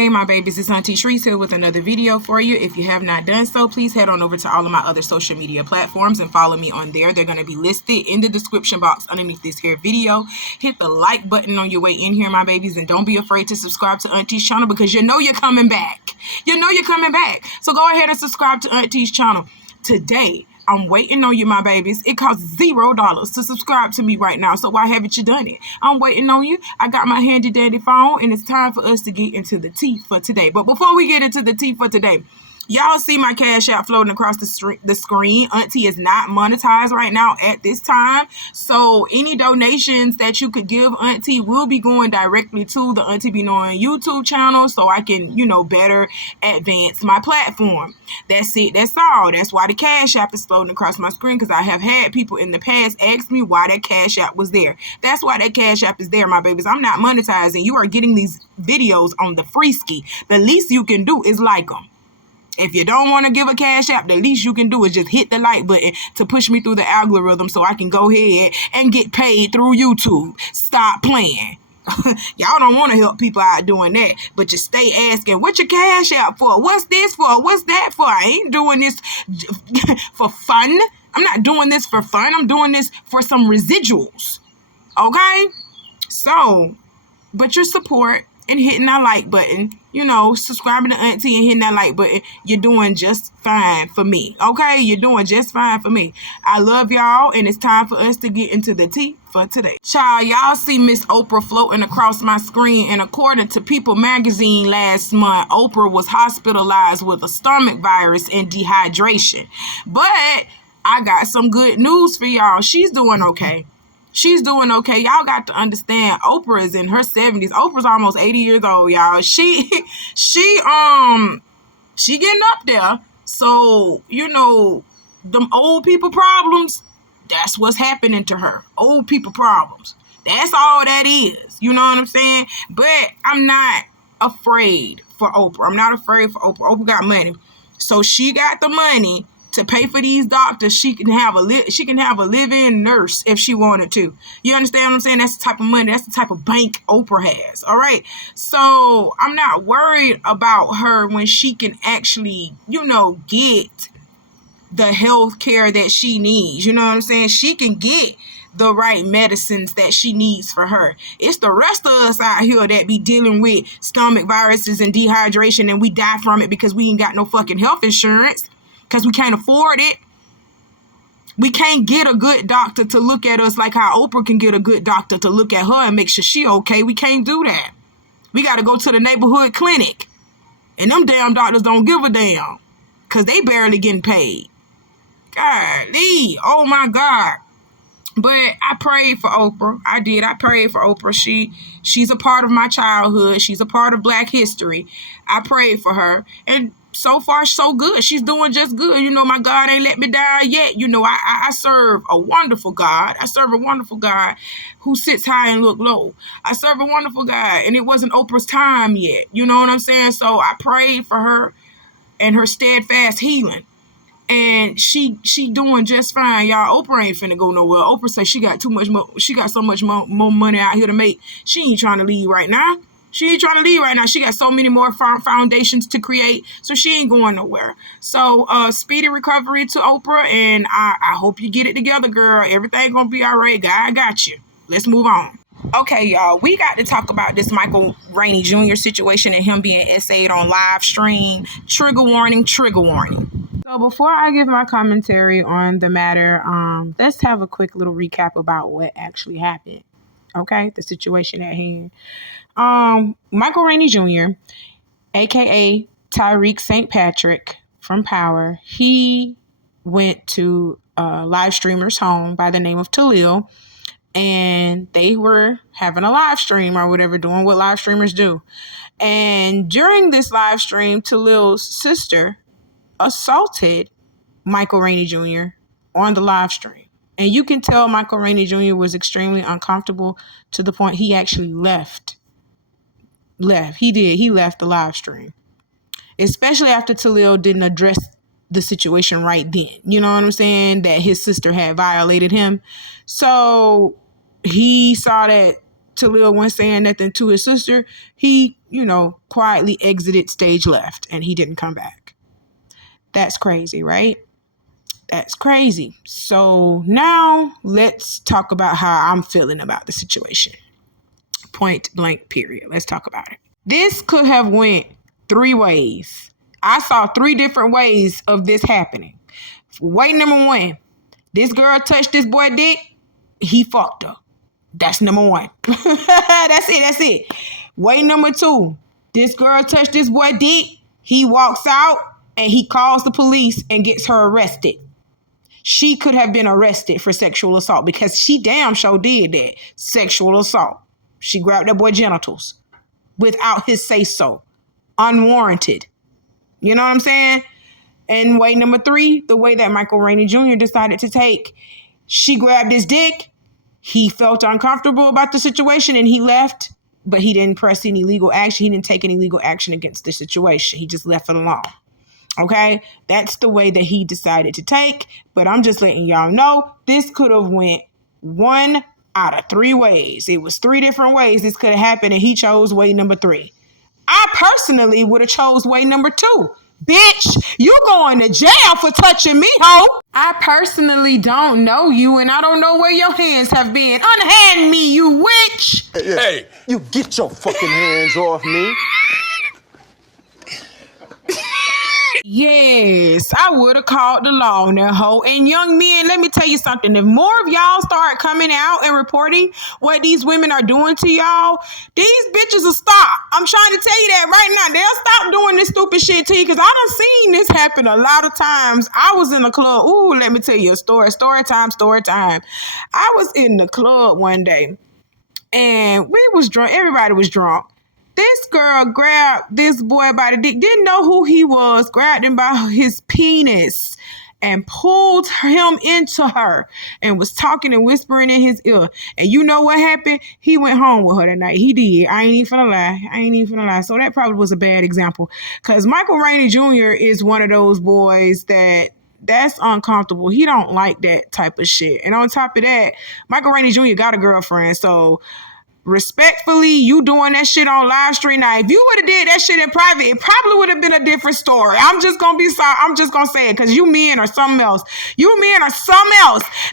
Hey my babies, it's Auntie Trice here with another video for you. If you have not done so, please head on over to all of my other social media platforms and follow me on there. They're going to be listed in the description box underneath this here video. Hit the like button on your way in here, my babies, and don't be afraid to subscribe to Auntie's channel because you know you're coming back. You know you're coming back. So go ahead and subscribe to Auntie's channel. Today, I'm waiting on you, my babies. It costs $0 to subscribe to me right now, so why haven't you done it? I'm waiting on you. I got my handy dandy phone, and it's time for us to get into the tea for today. But before we get into the tea for today, y'all see my cash app floating across the screen. Auntie is not monetized right now at this time, so any donations that you could give Auntie will be going directly to the Auntie Be Knowing YouTube channel, so I can, better advance my platform. That's it. That's all. That's why the cash app is floating across my screen, because I have had people in the past ask me why that cash app was there. That's why that cash app is there, my babies. I'm not monetizing. You are getting these videos on the free ski. The least you can do is like them. If you don't want to give a cash app, the least you can do is just hit the like button to push me through the algorithm so I can go ahead and get paid through YouTube. Stop playing. Y'all don't want to help people out doing that, but you stay asking, what your cash app for? What's this for? What's that for? I ain't doing this for fun. I'm not doing this for fun. I'm doing this for some residuals. Okay? So, but your support and hitting that like button, subscribing to Auntie and hitting that like button, you're doing just fine for me. Okay? You're doing just fine for me. I love y'all, and it's time for us to get into the tea for today. Child, y'all see Miss Oprah floating across my screen, and according to People magazine last month, Oprah was hospitalized with a stomach virus and dehydration. But I got some good news for y'all. She's doing okay. She's doing okay. Y'all got to understand, Oprah is in her 70s. Oprah's almost 80 years old, y'all. She getting up there. So, them old people problems, that's what's happening to her. Old people problems. That's all that is. You know what I'm saying? But I'm not afraid for Oprah. I'm not afraid for Oprah. Oprah got money. So she got the money to pay for these doctors. She can have a live-in nurse if she wanted to. You understand what I'm saying? That's the type of money. That's the type of bank Oprah has. All right. So I'm not worried about her when she can actually, get the health care that she needs. You know what I'm saying? She can get the right medicines that she needs for her. It's the rest of us out here that be dealing with stomach viruses and dehydration, and we die from it because we ain't got no fucking health insurance. Because we can't afford it. We can't get a good doctor to look at us like how Oprah can get a good doctor to look at her and make sure she okay. We can't do that. We got to go to the neighborhood clinic. And them damn doctors don't give a damn. Because they barely getting paid. Golly. Oh my God. But I prayed for Oprah. I did. I prayed for Oprah. She's a part of my childhood. She's a part of Black history. I prayed for her. And so far, so good. She's doing just good. My God ain't let me down yet. I serve a wonderful God. I serve a wonderful God who sits high and look low. I serve a wonderful God, and it wasn't Oprah's time yet. You know what I'm saying? So I prayed for her and her steadfast healing. And she doing just fine, y'all. Oprah ain't finna go nowhere. Oprah says she got she got so much more money out here to make. She ain't trying to leave right now. She got so many more foundations to create, so she ain't going nowhere. So, speedy recovery to Oprah, and I hope you get it together, girl. Everything gonna be all right. God got you. Let's move on. Okay, y'all, we got to talk about this Michael Rainey Jr. situation and him being essayed on live stream. Trigger warning, trigger warning. So before I give my commentary on the matter, let's have a quick little recap about what actually happened. Okay, the situation at hand. Michael Rainey Jr., aka Tyreek St. Patrick from Power, he went to a live streamer's home by the name of Talil, and they were having a live stream or whatever, doing what live streamers do. And during this live stream, Talil's sister assaulted Michael Rainey Jr. on the live stream. And you can tell Michael Rainey Jr. was extremely uncomfortable to the point he actually left. He left the live stream. Especially after Talil didn't address the situation right then. You know what I'm saying? That his sister had violated him. So he saw that to Lil wasn't saying nothing to his sister, he, quietly exited stage left and he didn't come back. That's crazy, right? That's crazy. So now let's talk about how I'm feeling about the situation. Point blank, period. Let's talk about it. This could have went 3 ways. I saw 3 different ways of this happening. Way number 1, this girl touched this boy dick, he fucked her. That's number 1. That's it. Way number 2, this girl touched this boy dick, he walks out and he calls the police and gets her arrested. She could have been arrested for sexual assault because she damn sure did that. Sexual assault. She grabbed that boy genitals without his say-so. Unwarranted. You know what I'm saying? And way number 3, the way that Michael Rainey Jr. decided to take, she grabbed his dick. He felt uncomfortable about the situation and he left, but he didn't press any legal action. He didn't take any legal action against the situation. He just left it alone. Okay? That's the way that he decided to take, but I'm just letting y'all know this could have went 1 out of 3 ways. It was 3 different ways this could have happened and he chose way number 3. I personally would have chose way number 2. Bitch, you going to jail for touching me, ho. I personally don't know you and I don't know where your hands have been. Unhand me, you witch. Hey, you get your fucking hands off me. Yes, I would have called the law on that hoe. And young men, let me tell you something. If more of y'all start coming out and reporting what these women are doing to y'all, these bitches will stop. I'm trying to tell you that right now. They'll stop doing this stupid shit to you because I done seen this happen a lot of times. I was in a club. Ooh, let me tell you a story. Story time. I was in the club one day and we was drunk. Everybody was drunk. This girl grabbed this boy by the dick, didn't know who he was, grabbed him by his penis and pulled him into her and was talking and whispering in his ear. And you know what happened? He went home with her that night. He did. I ain't even finna lie. So that probably was a bad example because Michael Rainey Jr. is one of those boys that's uncomfortable. He don't like that type of shit. And on top of that, Michael Rainey Jr. got a girlfriend. So respectfully, you doing that shit on live stream. Now, if you would have did that shit in private, it probably would have been a different story. I'm just gonna be sorry. I'm just gonna say it because you men are something else.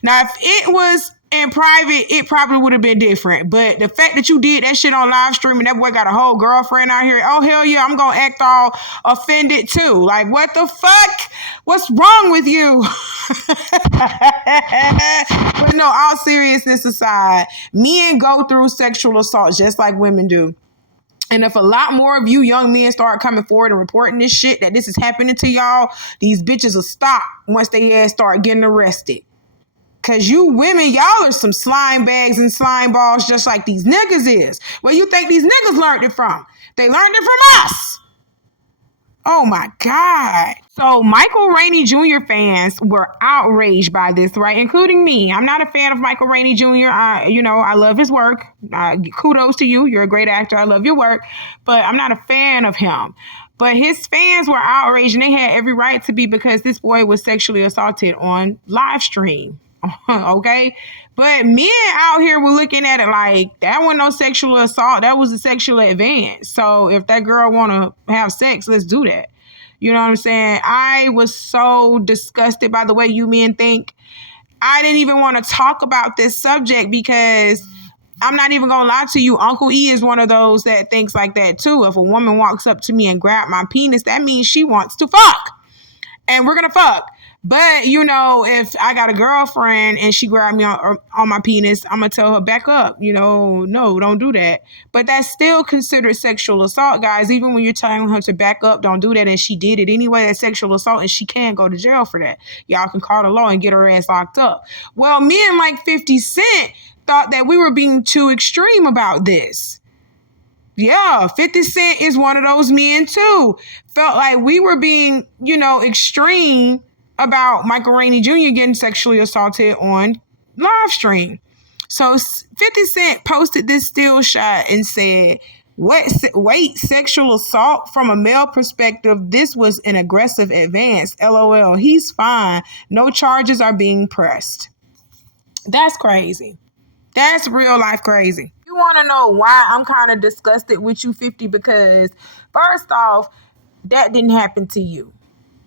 Now, if it was in private, it probably would have been different. But the fact that you did that shit on live stream and that boy got a whole girlfriend out here, oh hell yeah, I'm gonna act all offended too. Like, what the fuck? What's wrong with you? But no, all seriousness aside, men go through sexual assault just like women do. And if a lot more of you young men start coming forward and reporting this shit, that this is happening to y'all, these bitches will stop once they ass start getting arrested. Because you women, y'all are some slime bags and slime balls just like these niggas is. Where you think these niggas learned it from? They learned it from us. Oh my God. So Michael Rainey Jr. fans were outraged by this, right? Including me. I'm not a fan of Michael Rainey Jr. I love his work. Kudos to you. You're a great actor. I love your work. But I'm not a fan of him. But his fans were outraged and they had every right to be because this boy was sexually assaulted on live stream. Okay? But men out here were looking at it like that wasn't no sexual assault. That was a sexual advance. So if that girl want to have sex, let's do that. You know what I'm saying? I was so disgusted by the way you men think. I didn't even want to talk about this subject because I'm not even going to lie to you. Uncle E is one of those that thinks like that too. If a woman walks up to me and grab my penis, that means she wants to fuck. And we're going to fuck. But, if I got a girlfriend and she grabbed me on my penis, I'm going to tell her, back up. No, don't do that. But that's still considered sexual assault, guys. Even when you're telling her to back up, don't do that. And she did it anyway. That's sexual assault and she can go to jail for that. Y'all can call the law and get her ass locked up. Well, men like 50 Cent thought that we were being too extreme about this. Yeah, 50 Cent is one of those men too. Felt like we were being, extreme about Michael Rainey Jr. getting sexually assaulted on live stream. So 50 Cent posted this still shot and said, wait, sexual assault from a male perspective, this was an aggressive advance. LOL, he's fine. No charges are being pressed. That's crazy. That's real life crazy. You want to know why I'm kind of disgusted with you, 50, because first off, that didn't happen to you.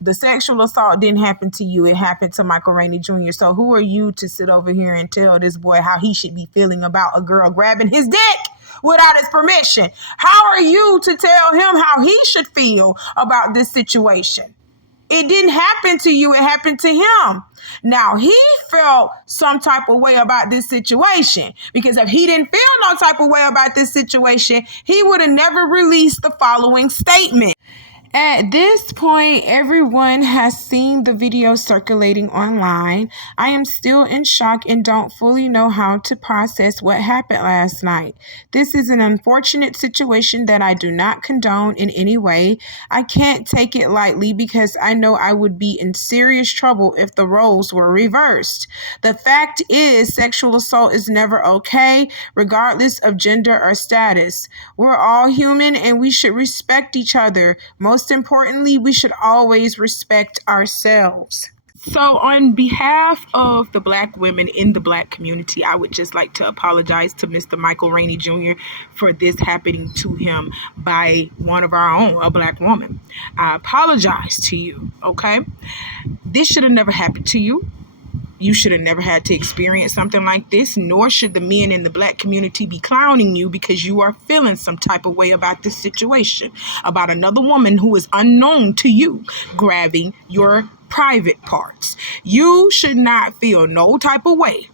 The sexual assault didn't happen to you. It happened to Michael Rainey Jr. So who are you to sit over here and tell this boy how he should be feeling about a girl grabbing his dick without his permission? How are you to tell him how he should feel about this situation? It didn't happen to you. It happened to him. Now, he felt some type of way about this situation, because if he didn't feel no type of way about this situation, he would have never released the following statement. At this point, everyone has seen the video circulating online. I am still in shock and don't fully know how to process what happened last night. This is an unfortunate situation that I do not condone in any way. I can't take it lightly because I know I would be in serious trouble if the roles were reversed. The fact is, sexual assault is never okay, regardless of gender or status. We're all human and we should respect each other. Most importantly, we should always respect ourselves. So on behalf of the Black women in the Black community, I would just like to apologize to Mr. Michael Rainey Jr. for this happening to him by one of our own, a Black woman. I apologize to you, okay? This should have never happened to you. You should have never had to experience something like this, nor should the men in the Black community be clowning you because you are feeling some type of way about this situation, about another woman who is unknown to you grabbing your private parts. You should not feel no type of way.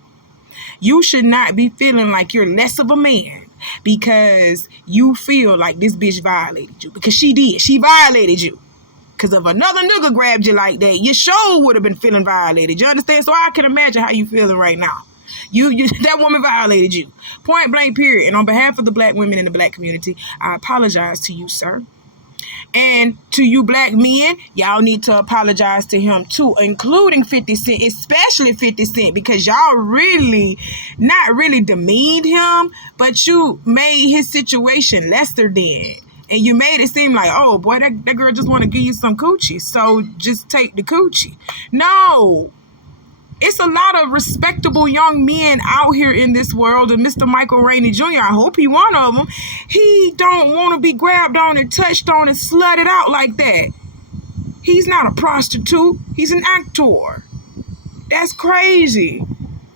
You should not be feeling like you're less of a man because you feel like this bitch violated you, because she did. She violated you. Because if another nigga grabbed you like that, your show would have been feeling violated. You understand? So I can imagine how you feeling right now. You that woman violated you. Point blank, period. And on behalf of the Black women in the Black community, I apologize to you, sir. And to you Black men, y'all need to apologize to him too, including 50 Cent, especially 50 Cent, because y'all really, not really demeaned him, but you made his situation lesser than. And you made it seem like, oh, boy, that girl just want to give you some coochie, so just take the coochie. No. It's a lot of respectable young men out here in this world, and Mr. Michael Rainey Jr., I hope he one of them, he don't want to be grabbed on and touched on and slutted out like that. He's not a prostitute. He's an actor. That's crazy.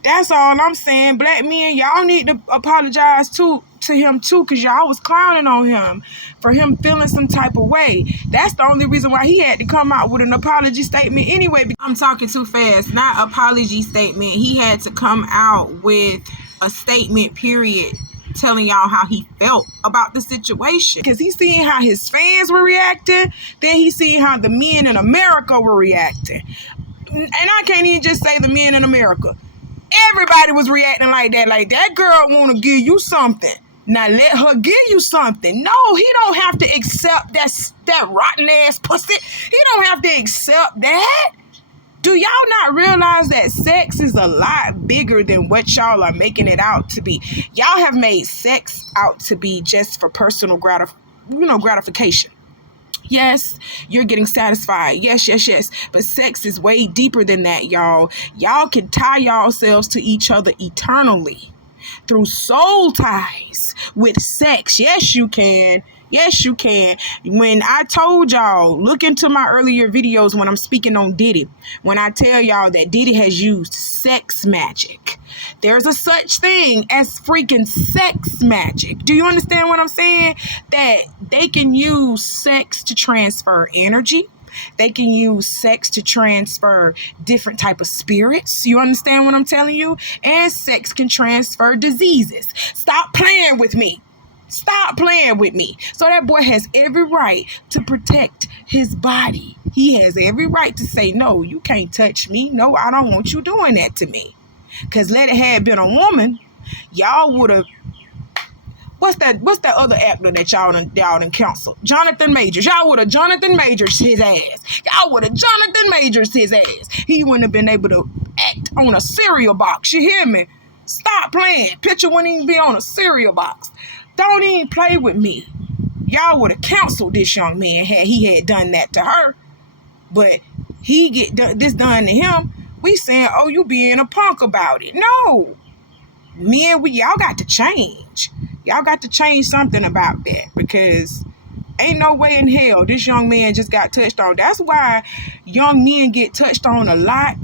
That's all I'm saying. Black men, y'all need to apologize to him too, because y'all was clowning on him for him feeling some type of way. That's the only reason why he had to come out with an apology statement anyway. I'm talking too fast. Not apology statement. He had to come out with a statement, period, telling y'all how he felt about the situation, because he's seeing how his fans were reacting, then he's seeing how the men in America were reacting. And I can't even just say the men in America. Everybody was reacting like that girl want to give you something. Now let her give you something. No, he don't have to accept that rotten ass pussy. He don't have to accept that. Do y'all not realize that sex is a lot bigger than what y'all are making it out to be? Y'all have made sex out to be just for personal gratification. Yes, you're getting satisfied. Yes. But sex is way deeper than that, y'all. Y'all can tie yourselves to each other eternally through soul ties with sex. Yes, you can. Yes, you can. When I told y'all, look into my earlier videos when I'm speaking on Diddy, when I tell y'all that Diddy has used sex magic. There's a such thing as freaking sex magic. Do you understand what I'm saying? That they can use sex to transfer energy. They can use sex to transfer different type of spirits. You understand what I'm telling you? And sex can transfer diseases. Stop playing with me. Stop playing with me. So that boy has every right to protect his body. He has every right to say, no, you can't touch me. No, I don't want you doing that to me. Because let it have been a woman, y'all would have... What's that other actor that y'all done counseled? Jonathan Majors. Y'all would have Jonathan Majors his ass. Y'all would have Jonathan Majors his ass. He wouldn't have been able to act on a cereal box. You hear me? Stop playing. Picture wouldn't even be on a cereal box. Don't even play with me. Y'all would have counseled this young man had he had done that to her. But he get this done to him. We saying, oh, you being a punk about it. No. Men, y'all got to change. Y'all got to change something about that, because ain't no way in hell this young man just got touched on. That's why young men get touched on a lot,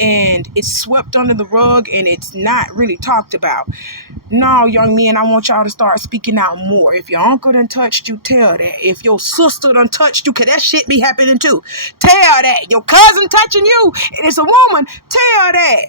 and it's swept under the rug, and it's not really talked about. No, young men, I want y'all to start speaking out more. If your uncle done touched you, tell that. If your sister done touched you, because that shit be happening too, tell that. Your cousin touching you, and it's a woman, tell that.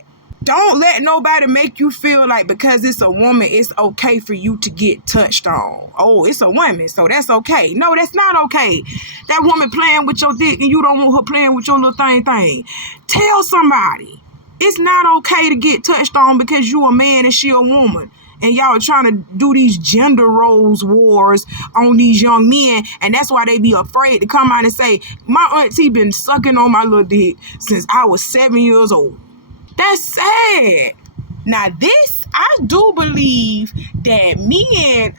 Don't let nobody make you feel like because it's a woman, it's okay for you to get touched on. Oh, it's a woman, so that's okay. No, that's not okay. That woman playing with your dick and you don't want her playing with your little thing. Tell somebody. It's not okay to get touched on because you a man and she a woman. And y'all are trying to do these gender roles wars on these young men. And that's why they be afraid to come out and say, my auntie been sucking on my little dick since I was 7 years old. That's sad. Now this, I do believe that men,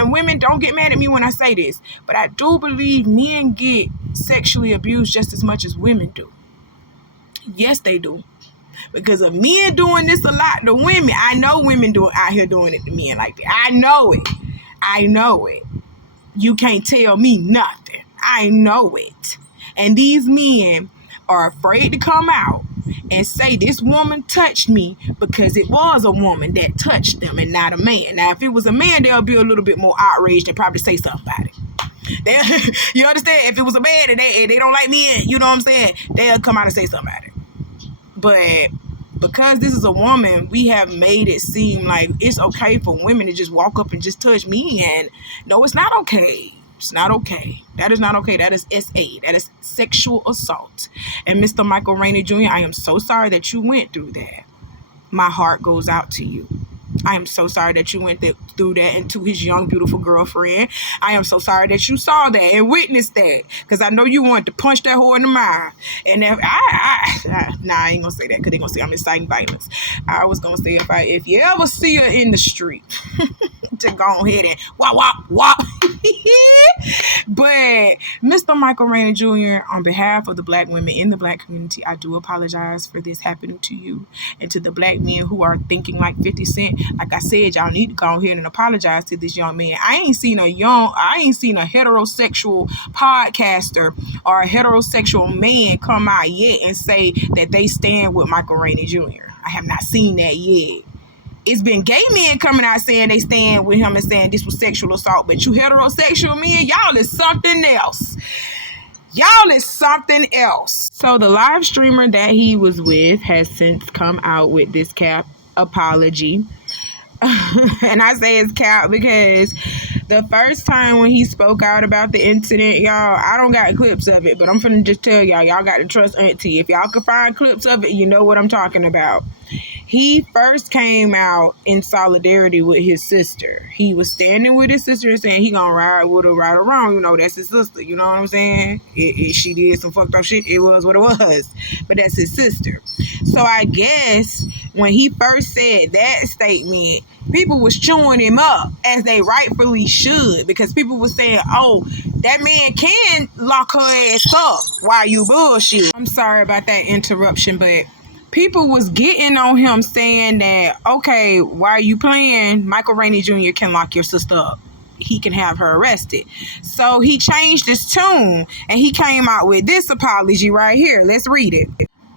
and women, don't get mad at me when I say this, but I do believe men get sexually abused just as much as women do. Yes, they do. Because of men doing this a lot to women, I know women out here doing it to men like that. I know it. You can't tell me nothing. I know it. And these men are afraid to come out and say this woman touched me because it was a woman that touched them and not a man. Now, if it was a man, they'll be a little bit more outraged and probably say something about it. You understand? If it was a man and they don't like men, you know what I'm saying? They'll come out and say something about it. But because this is a woman, we have made it seem like it's okay for women to just walk up and just touch me. And no, it's not okay. It's not okay. That is not okay. That is SA. That is sexual assault. And Mr. Michael Rainey Jr., I am so sorry that you went through that. My heart goes out to you. I am so sorry that you went through that, and to his young, beautiful girlfriend. I am so sorry that you saw that and witnessed that, because I know you wanted to punch that whore in the mouth. And if I ain't gonna say that because they're gonna say I'm inciting violence. I was gonna say if you ever see her in the street, to go ahead and wop. But Mr. Michael Rainey Jr., on behalf of the black women in the black community, I do apologize for this happening to you, and to the black men who are thinking like 50 Cent. Like I said, y'all need to go ahead and apologize to this young man. I ain't seen a heterosexual podcaster or a heterosexual man come out yet and say that they stand with Michael Rainey Jr. I have not seen that yet. It's been gay men coming out saying they stand with him and saying this was sexual assault. But you heterosexual men, y'all is something else. So the live streamer that he was with has since come out with this cap apology. And I say it's cap because the first time when he spoke out about the incident, y'all, I don't got clips of it, but I'm finna just tell y'all got to trust Auntie. If y'all can find clips of it, you know what I'm talking about. He first came out in solidarity with his sister. He was standing with his sister and saying he gonna ride with her right or wrong. You know, that's his sister. You know what I'm saying? She did some fucked up shit. It was what it was. But that's his sister. So I guess when he first said that statement, people was chewing him up, as they rightfully should, because people was saying, oh, that man can lock her ass up while you bullshit. I'm sorry about that interruption, but people was getting on him saying that, okay, why are you playing? Michael Rainey Jr. can lock your sister up. He can have her arrested. So he changed his tune and he came out with this apology right here. Let's read it.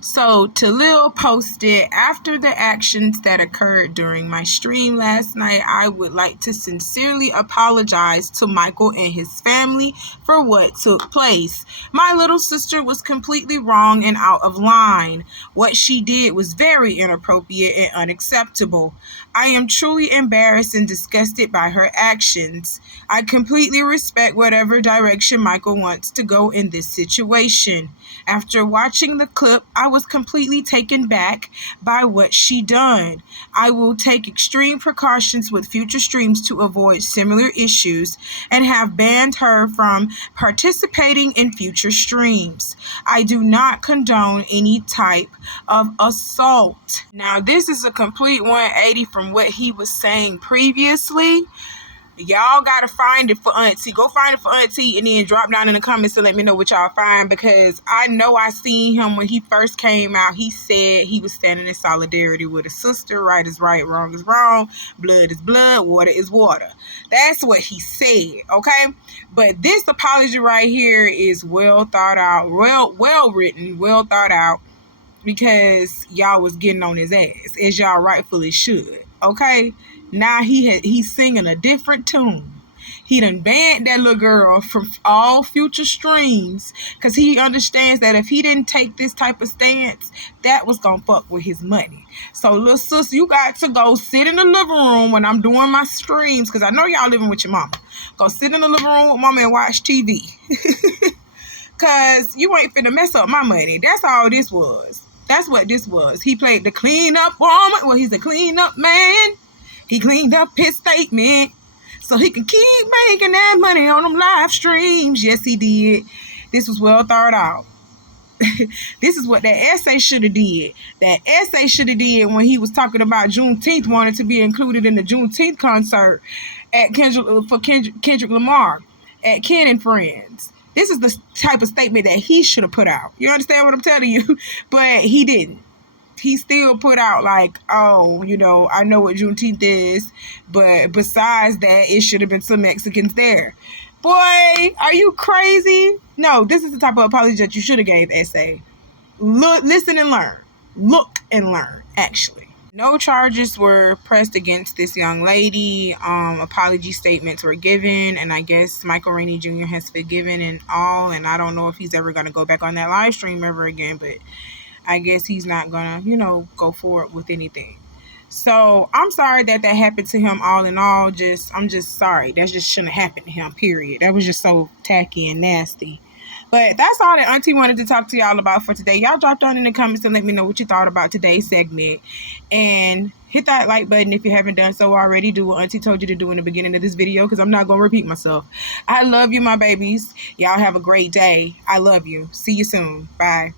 So Talil posted, after the actions that occurred during my stream last night, I would like to sincerely apologize to Michael and his family for what took place. My little sister was completely wrong and out of line. What she did was very inappropriate and unacceptable. I am truly embarrassed and disgusted by her actions. I completely respect whatever direction Michael wants to go in this situation. After watching the clip, I was completely taken back by what she done. I will take extreme precautions with future streams to avoid similar issues and have banned her from participating in future streams. I do not condone any type of assault. Now, this is a complete 180 from what he was saying previously. Y'all gotta find it for Auntie. Go find it for Auntie and then drop down in the comments to let me know what y'all find, because I know I seen him when he first came out. He said he was standing in solidarity with his sister. Right is right, wrong is wrong, blood is blood, water is water. That's what he said, okay? But this apology right here is well thought out, well written, well thought out, because y'all was getting on his ass, as y'all rightfully should, okay? Now he's singing a different tune. He done banned that little girl from all future streams, because he understands that if he didn't take this type of stance, that was gonna fuck with his money. So little sis, you got to go sit in the living room when I'm doing my streams, because I know y'all living with your mama. Go sit in the living room with mama and watch TV. Because you ain't finna mess up my money. That's all this was. That's what this was. He played the cleanup woman. Well, he's a cleanup man. He cleaned up his statement so he can keep making that money on them live streams. Yes, he did. This was well thought out. This is what that essay should have did. That essay should have did when he was talking about Juneteenth, wanted to be included in the Juneteenth concert at Kendrick Lamar at Ken and Friends. This is the type of statement that he should have put out. You understand what I'm telling you? But he didn't. He still put out like, oh, you know, I know what Juneteenth is, but besides that, it should have been some Mexicans there. Boy, are you crazy? No, this is the type of apology that you should have gave essay. Look, listen and learn. Look and learn, actually. No charges were pressed against this young lady. Apology statements were given, and I guess Michael Rainey Jr. has forgiven and all, and I don't know if he's ever going to go back on that live stream ever again, but I guess he's not gonna, go forward with anything. So I'm sorry that happened to him. All in all, I'm just sorry. That just shouldn't have happened to him, period. That was just so tacky and nasty. But that's all that Auntie wanted to talk to y'all about for today. Y'all drop down in the comments and let me know what you thought about today's segment. And hit that like button if you haven't done so already. Do what Auntie told you to do in the beginning of this video, because I'm not going to repeat myself. I love you, my babies. Y'all have a great day. I love you. See you soon. Bye.